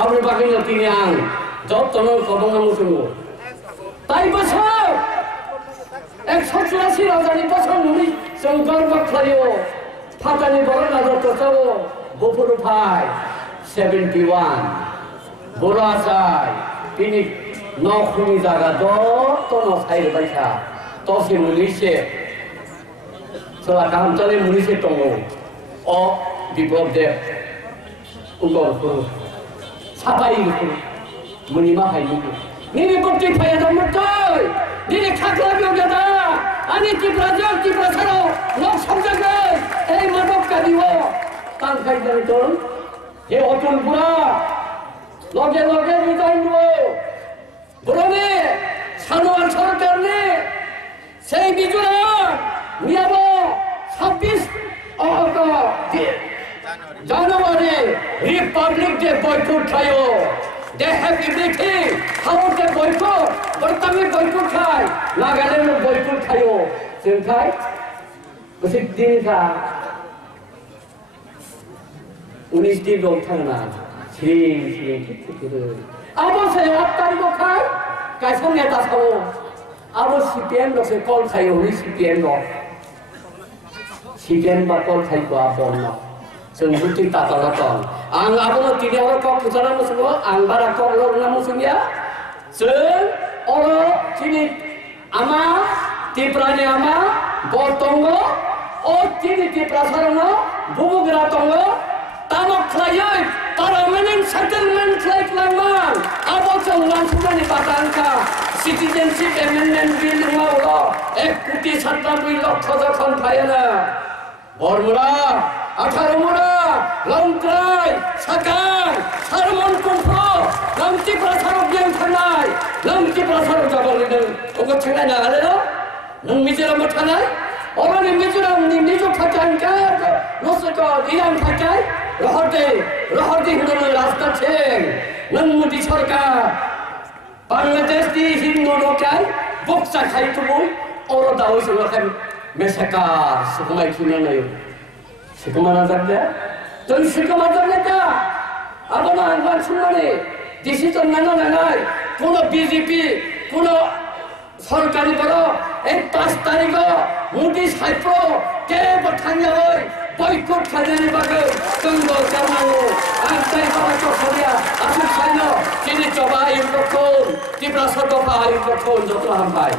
Abre bagay na tiniyang. Jot tanong kabang ang musumo. Tayo basa! 184 রাজানি বছর মুনি সংকল্প খাইও ফাটানি বড় রাজত্ব সব বপুর ভাই 71 বড় আসাই তিনি নখুনি জায়গা যত নসাইর বাইসা তসে মুনিসে সোলা কামচলে মুনিসে দङ অ বিপ্লব দেব উগল করু সাবাই করু মুনি মাহাই মুনি নিনি করতে ফায়া দমতই দিনে খাকলা বিয়োগেদা আনি ত্রিপুরাজল ত্রিপুরা ছাড়াও লোক সংযোগে এই মাদক কাঁদিব কান খাই জানি তোর যে অতুল বুড়া লগে লগে বিদায় নিব বুড়নে সানোয়ার সরকার নে সেই বিজুরা নিয়াব 26 জানুয়ারি রিপাবলিক ডে বয়কট খাইও They have everything. How would they boycott? Bertami boycott khai. Nagaland boycott khayo. Sen khai? Masih din ka. 19 din dong thang na. Sering gitu. Abo saya aptar ko khai. Kaisong neta sao. Abo CPM lo se call khayo ni CPM lo. CPM ba call khai ko abon lo. Sen buti tatalaton. Ang abon tidak orang kau pusara musuh, ang bara kau orang musuh ya. Sen orang sini ama tiprane ama botongo, oh sini tiprasarano, bubu geratongo, tamak klien, permanent settlement klien lamang. Abon jangan sudah ni patangka. Citizenship Amendment Bill mau 1,97 লক্ষ যখন পায় না বর্মরা 18 মোড়া লংক্রাই সাকার সারমন কুম্ভ লংটি প্রসারক জ্ঞান থানাই লংটি প্রসারক যাবলিন ওকে ছেড়ে না গেল নং মিজোরাম থানাই অরনি মিজোরাম নিজ খাচান কা নসক ইরান খাচাই রহতে হলো রাস্তা ছেং নং মোদি সরকার বাংলাদেশ দি হিন্দু লোকাই বক্সা খাইতুবো অর দাও সরকার মেসাকার সুকুমাই কিনে নাই Sekamana saja, jadi sekamana saja. Apa nak angkat semua ni? Decision mana nangai? Kono BJP, kono सरकारी बड़ो एक 5 तारीख को मोदी साइप्रो के बठानिया होय बॉयकट खाने बागे कंगो करनाओ आज तारीख को तो खरिया आसु साइनो चिनी चबा इरकोन तिब्रा सदोफा इरकोन जो तो हम पाए